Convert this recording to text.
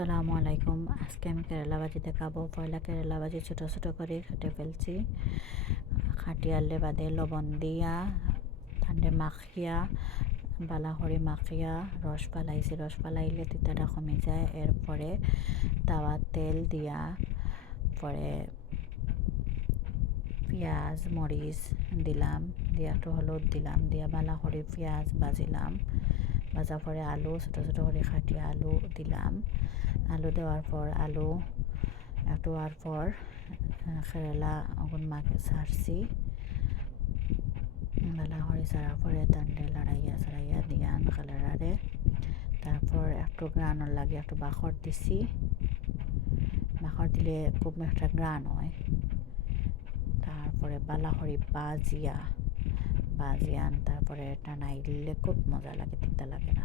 আসসালামু আলাইকুম। আজকে আমি কেরালা ভাজি দেখাবো। পয়লা কেরালা ভাজি ছোটো ছোটো করে কেটে ফেলছি। খাটিয়ালে বাদে লবণ দিয়া ঠান্ডে মাখিয়া বালা করে মাখিয়া রস ফালাইছি। রস ফালাইলে তিতাটা কমে যায়। এরপরে তাওয়া তেল দিয়া পরে পেঁয়াজ মরিচ দিলাম, দিয়া একটু হলুদ দিলাম, দিয়া বালা করে পেঁয়াজ ভাজিলাম। ভাজা পরে আলু ছোটো ছোটো করে খাটিয়ে আলু দিলাম। আলু দেওয়ার পর আলু একটু হওয়ার পর কেরালা ওগুন মাকে ছাড়ছি। ভালো করে ছাড়ার পরে তান্ডে লড়াইয়া দিয়ান কালারারে। তারপর একটু গ্রানোর লাগে একটু বাখর দিছি। বাখর দিলে খুব একটা গ্রান হয়। তারপরে বালা করে বাজিয়ান তারপরে টানাই দিলে খুব মজা লাগে, তিতা লাগে না।